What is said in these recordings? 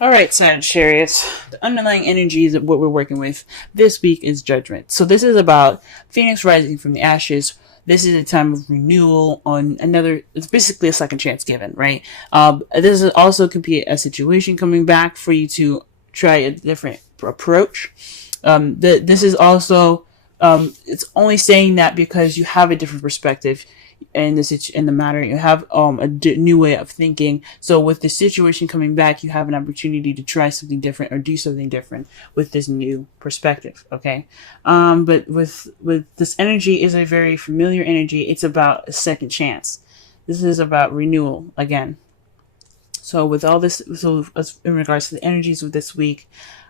All right, Sagittarius. The underlying energies of what we're working with this week is judgment. So this is about Phoenix rising from the ashes. This is a time of renewal on another. It's basically a second chance given, right? This is also could be a situation coming back for you to try a different approach. This is also it's only saying that because you have a different perspective in the matter. You have new way of thinking. So with the situation coming back, you have an opportunity to try something different or do something different with this new perspective. Okay, but with this energy is a very familiar energy. It's about a second chance. This is about renewal again. So with all this, so as in regards to the energies of this week,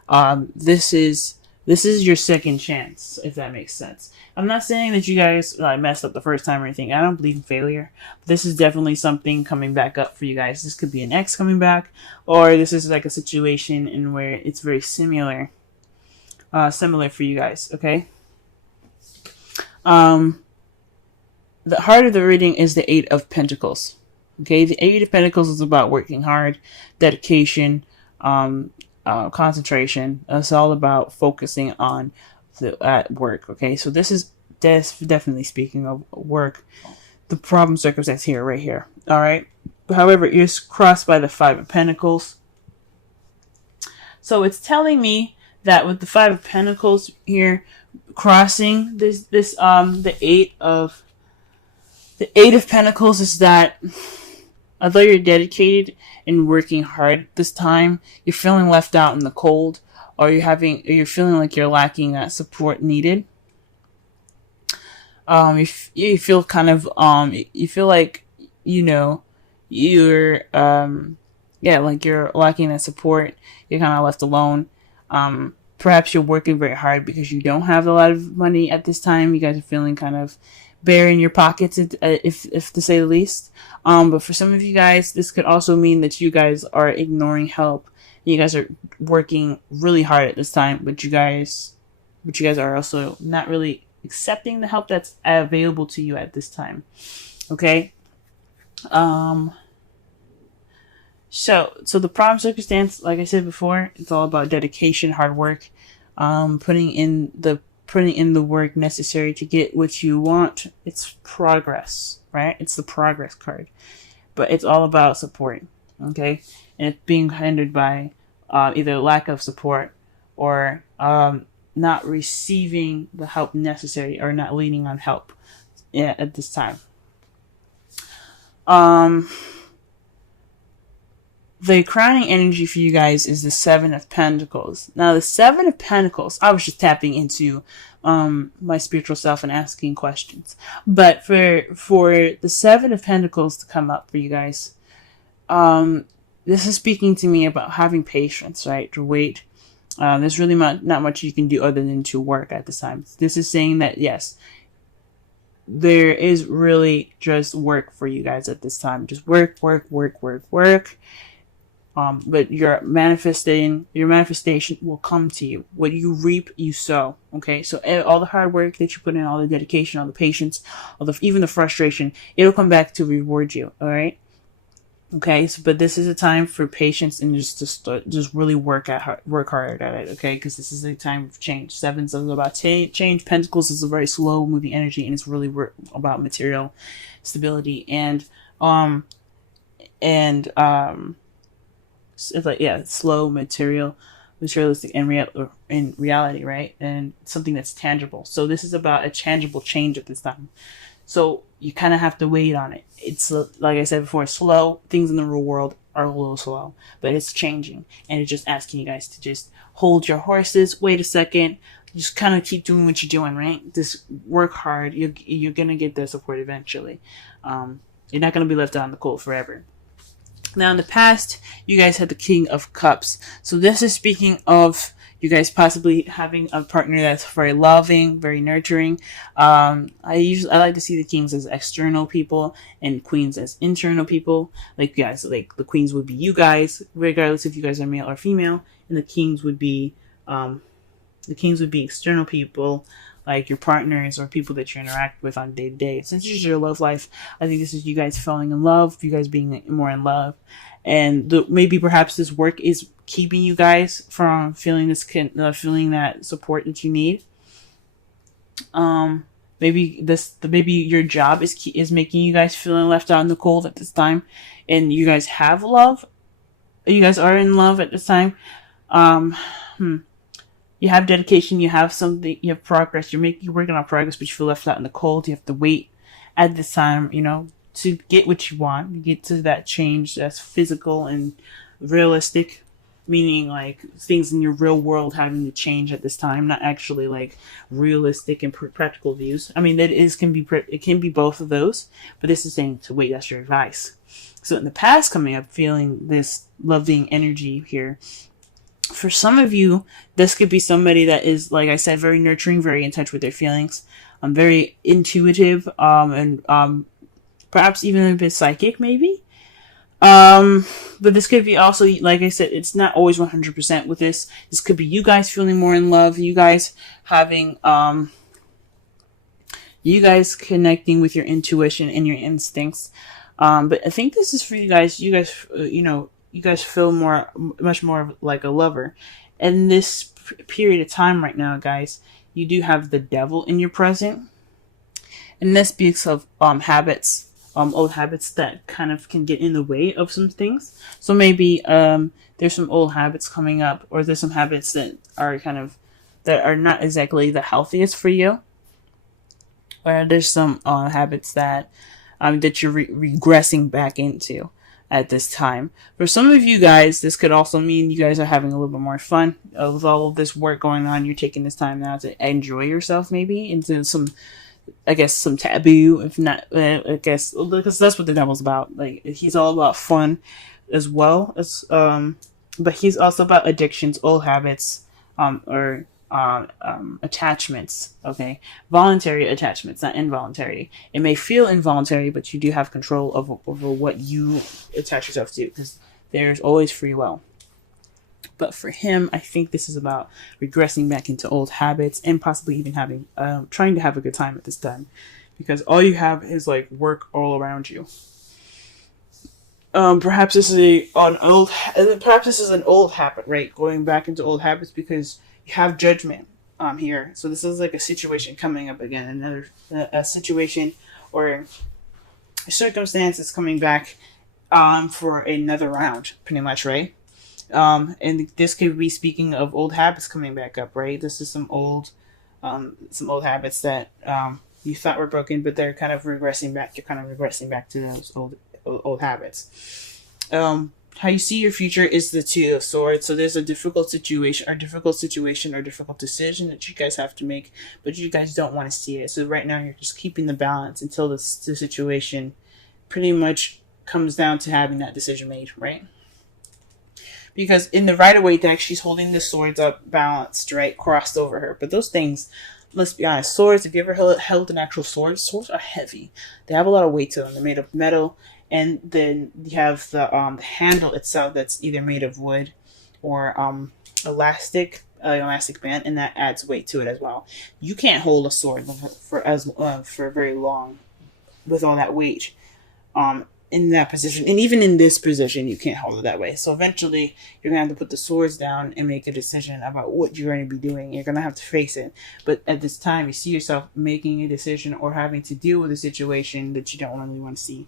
this is your second chance, if that makes sense. I'm not saying that you guys messed up the first time or anything. I don't believe in failure. This is definitely something coming back up for you guys. This could be an ex coming back, or this is like a situation in where it's very similar for you guys. Okay. Um, the heart of the reading is the Eight of Pentacles. Okay, the Eight of Pentacles is about working hard, dedication, concentration. It's all about focusing on at work. Okay, so this is definitely speaking of work. The problem circumstance here, right here. All right. However, it's crossed by the Five of Pentacles. So it's telling me that with the Five of Pentacles here crossing the Eight of Pentacles is that although you're dedicated and working hard this time, you're feeling left out in the cold, or you're feeling like you're lacking that support needed. You feel kind of you feel like you're like you're lacking that support. You're kind of left alone. Perhaps you're working very hard because you don't have a lot of money at this time. You guys are feeling kind of bare in your pockets, if to say the least. But for some of you guys, this could also mean that you guys are ignoring help. You guys are working really hard at this time, but you guys are also not really accepting the help that's available to you at this time. Okay. So the problem circumstance, like I said before, it's all about dedication, hard work, putting in the work necessary to get what you want. It's progress, right? It's the progress card, but it's all about support. Okay, and it's being hindered by either lack of support or not receiving the help necessary or not leaning on help at this time. The crowning energy for you guys is the Seven of Pentacles. Now, the Seven of Pentacles, I was just tapping into my spiritual self and asking questions. But for the Seven of Pentacles to come up for you guys, this is speaking to me about having patience, right? To wait. There's really not much you can do other than to work at this time. This is saying that, yes, there is really just work for you guys at this time. Just work. But your manifestation will come to you. What you reap, you sow. Okay, so all the hard work that you put in, all the dedication, all the patience, even the frustration, it'll come back to reward you. All right. Okay, but this is a time for patience and just really work hard at it. Okay, because this is a time of change. Sevens is about change. Pentacles is a very slow moving energy, and it's really about material stability it's like slow materialistic in reality, right? And something that's tangible. So this is about a tangible change at this time. So you kind of have to wait on it. It's like I said before, slow. Things in the real world are a little slow, but it's changing, and it's just asking you guys to just hold your horses. Wait a second. Just kind of keep doing what you're doing, right? Just work hard. You're gonna get the support eventually. You're not gonna be left out in the cold forever. Now, in the past, you guys had the King of Cups. So this is speaking of you guys possibly having a partner that's very loving, very nurturing. I like to see the kings as external people and queens as internal people. Like guys, like the queens would be you guys, regardless if you guys are male or female, and the kings would be external people, like your partners or people that you interact with on day to day. Since this is your love life, I think this is you guys falling in love, you guys being more in love, and maybe perhaps this work is keeping you guys from feeling feeling that support that you need. Maybe your job is making you guys feeling left out in the cold at this time, and you guys have love. You guys are in love at this time. Um, you have dedication. You have something. You have progress. You're working on progress, but you feel left out in the cold. You have to wait at this time, to get what you want, to get to that change that's physical and realistic, meaning like things in your real world having to change at this time, not actually like realistic and practical views. I mean, it can be both of those, but this is saying to wait. That's your advice. So in the past coming up, feeling this loving energy here. For some of you, this could be somebody that is, like I said, very nurturing, very in touch with their feelings, very intuitive, and perhaps even a bit psychic, maybe. But this could be also, like I said, it's not always 100% with this. This could be you guys feeling more in love, you guys having, you guys connecting with your intuition and your instincts. But I think this is for you guys. You guys feel much more like a lover. And this period of time right now, guys, you do have the devil in your present. And this speaks of habits, old habits that kind of can get in the way of some things. So maybe there's some old habits coming up, or there's some habits that are not exactly the healthiest for you. Or there's some habits that you're regressing back into at this time. For some of you guys, this could also mean you guys are having a little bit more fun with all of this work going on. You're taking this time now to enjoy yourself, maybe into some taboo, if not, because that's what the devil's about. Like, he's all about fun as well as, but he's also about addictions, old habits, or attachments. Okay, voluntary attachments, not involuntary. It may feel involuntary, but you do have control over what you attach yourself to, because there's always free will. But for him, I think this is about regressing back into old habits, and possibly even trying to have a good time at this time, because all you have is like work all around you. Perhaps this is an old habit, right? Going back into old habits, because you have judgment here. So this is like a situation coming up again, another a situation or a circumstance is coming back for another round, pretty much, right? And this could be speaking of old habits coming back up, right? This is some old habits that you thought were broken, but they're kind of regressing back. You're kind of regressing back to those old habits. How you see your future is the Two of Swords. So there's a difficult situation or difficult decision that you guys have to make, but you guys don't want to see it. So right now you're just keeping the balance until the situation pretty much comes down to having that decision made, right? Because in the Rider-Waite deck, she's holding the swords up balanced, right? Crossed over her. But those things, let's be honest, swords, if you ever held an actual sword, swords are heavy. They have a lot of weight to them. They're made of metal. And then you have the handle itself that's either made of wood or elastic band, and that adds weight to it as well. You can't hold a sword for very long with all that weight in that position. And even in this position, you can't hold it that way. So eventually, you're going to have to put the swords down and make a decision about what you're going to be doing. You're going to have to face it. But at this time, you see yourself making a decision or having to deal with a situation that you don't really want to see.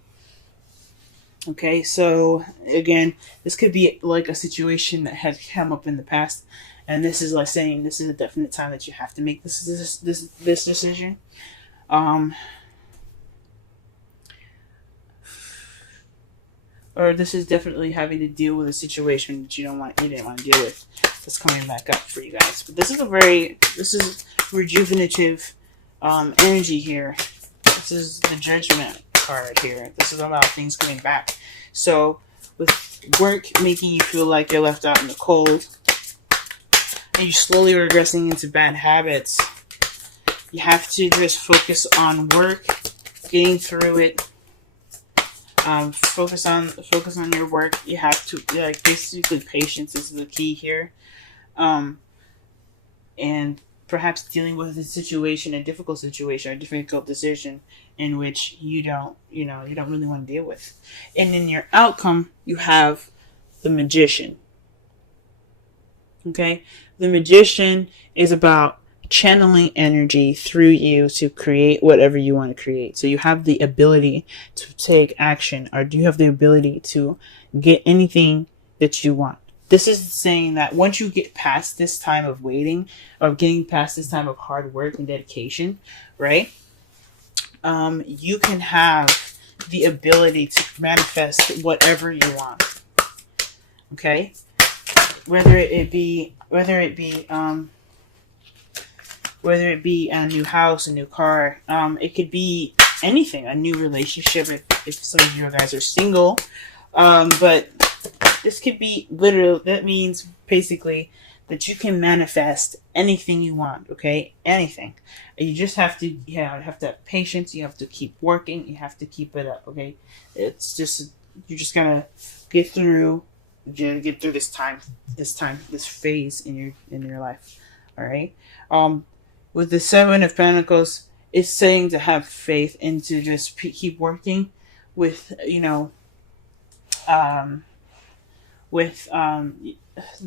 Okay, so again, this could be like a situation that has come up in the past, and this is like saying this is a definite time that you have to make this decision. Or this is definitely having to deal with a situation that you didn't want to deal with. That's coming back up for you guys. But this is rejuvenative energy here. This is the Judgment card here. This is about things coming back. So with work making you feel like you're left out in the cold, and you're slowly regressing into bad habits, you have to just focus on work, getting through it. Focus on your work. You have to, basically patience is the key here. And perhaps dealing with a situation, a difficult situation, a difficult decision in which you don't really want to deal with. And in your outcome, you have the Magician. Okay? The Magician is about channeling energy through you to create whatever you want to create. So you have the ability to take action, or do you have the ability to get anything that you want? This is saying that once you get past this time of waiting, or getting past this time of hard work and dedication, right? You can have the ability to manifest whatever you want. Okay? Whether it be a new house, a new car, it could be anything, a new relationship if some of you guys are single. But this could be literal. That means basically that you can manifest anything you want. Okay, anything. You just have to, you have to have patience. You have to keep working. You have to keep it up. Okay, it's just, you just gotta get through. Get through this phase in your life. All right. With the Seven of Pentacles, it's saying to have faith and to just keep working with, the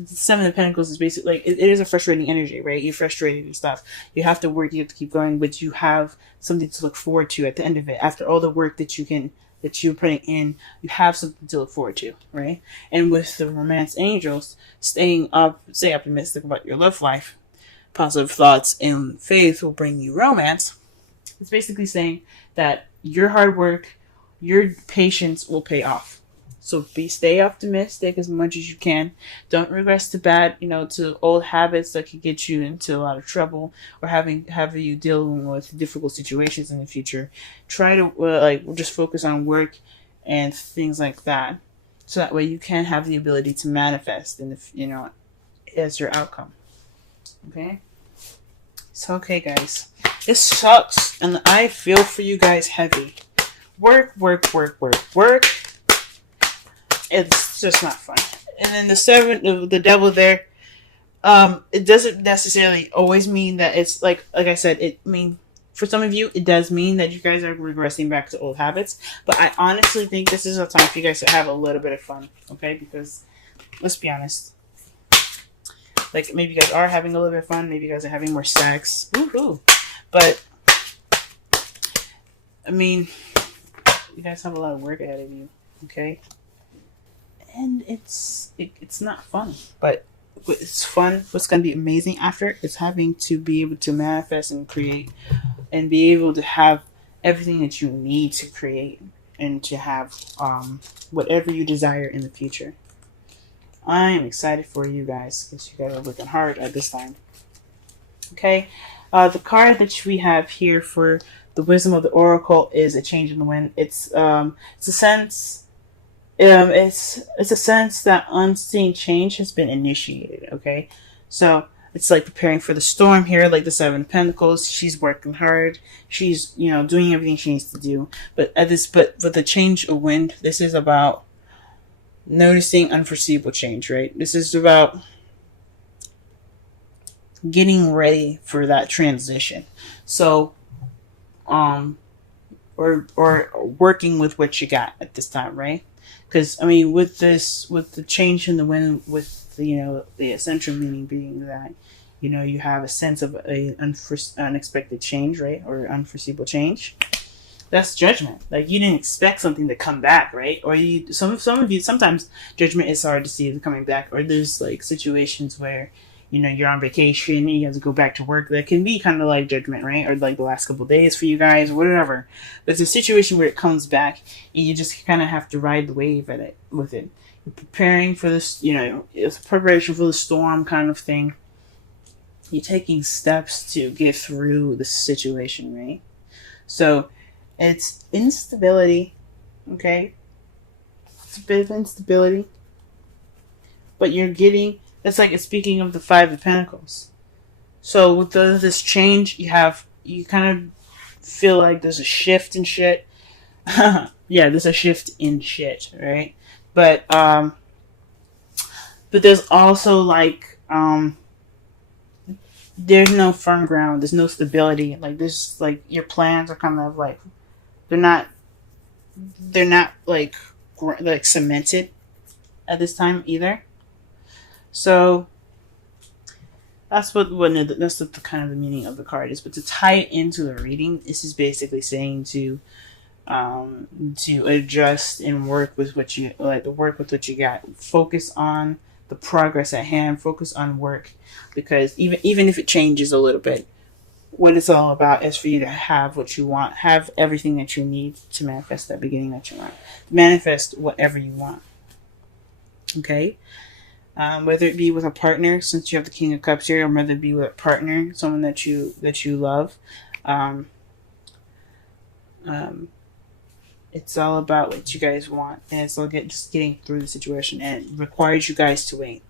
Seven of Pentacles is basically like, it is a frustrating energy, right? You're frustrated and stuff. You have to work, you have to keep going, but you have something to look forward to at the end of it. After all the work that you're putting in, you have something to look forward to, right? And with the Romance Angels, stay optimistic about your love life. Positive thoughts and faith will bring you romance. It's basically saying that your hard work, your patience will pay off. So stay optimistic as much as you can. Don't regress to to old habits that could get you into a lot of trouble, or have you dealing with difficult situations in the future. Try to just focus on work and things like that, so that way you can have the ability to manifest as your outcome. Okay. So okay, guys, this sucks, and I feel for you guys heavy. Work. It's just not fun. And then the devil there, it doesn't necessarily always mean that it's like I said, for some of you, it does mean that you guys are regressing back to old habits. But I honestly think this is a time for you guys to have a little bit of fun, okay? Because let's be honest. Like, maybe you guys are having a little bit of fun. Maybe you guys are having more sex. Woohoo. But, you guys have a lot of work ahead of you, okay? And it's not fun. But it's fun. What's going to be amazing after is having to be able to manifest and create, and be able to have everything that you need to create, and to have whatever you desire in the future. I am excited for you guys, because you guys are working hard at this time. Okay, the card that we have here for the Wisdom of the Oracle is a change in the wind. It's a sense that unseen change has been initiated. Okay, so it's like preparing for the storm here, like the Seven of Pentacles. She's working hard. She's doing everything she needs to do. But with the change of wind, this is about noticing unforeseeable change, right? This is about getting ready for that transition. So, or working with what you got at this time, right? Because with the change in the wind, with the essential meaning being that you have a sense of a unexpected change, right, or unforeseeable change. That's judgment. Like, you didn't expect something to come back, right? Or some of you, sometimes judgment is hard to see it coming back. Or there's like situations where, you're on vacation and you have to go back to work. That can be kind of like judgment, right? Or like the last couple of days for you guys, or whatever. But it's a situation where it comes back and you just kind of have to ride the wave with it. You're preparing for this, it's preparation for the storm kind of thing. You're taking steps to get through the situation, right? So, it's instability, okay? It's a bit of instability. But it's like it's speaking of the Five of Pentacles. So with this change, you kind of feel like there's a shift in shit. Yeah, there's a shift in shit, right? But there's also like, there's no firm ground. There's no stability. Like this, like your plans are kind of like they're not like like cemented at this time either. So that's that's what the kind of the meaning of the card is. But to tie it into the reading, this is basically saying to adjust and work with what you like, to work with what you got. Focus on the progress at hand. Focus on work, because even if it changes a little bit, what it's all about is for you to have what you want, have everything that you need to manifest that beginning that you want, manifest whatever you want. Okay. Whether it be with a partner, since you have the King of Cups here, or whether it be with a partner, someone that you love. Um, um, it's all about what you guys want, and it's all just getting through the situation, and it requires you guys to wait.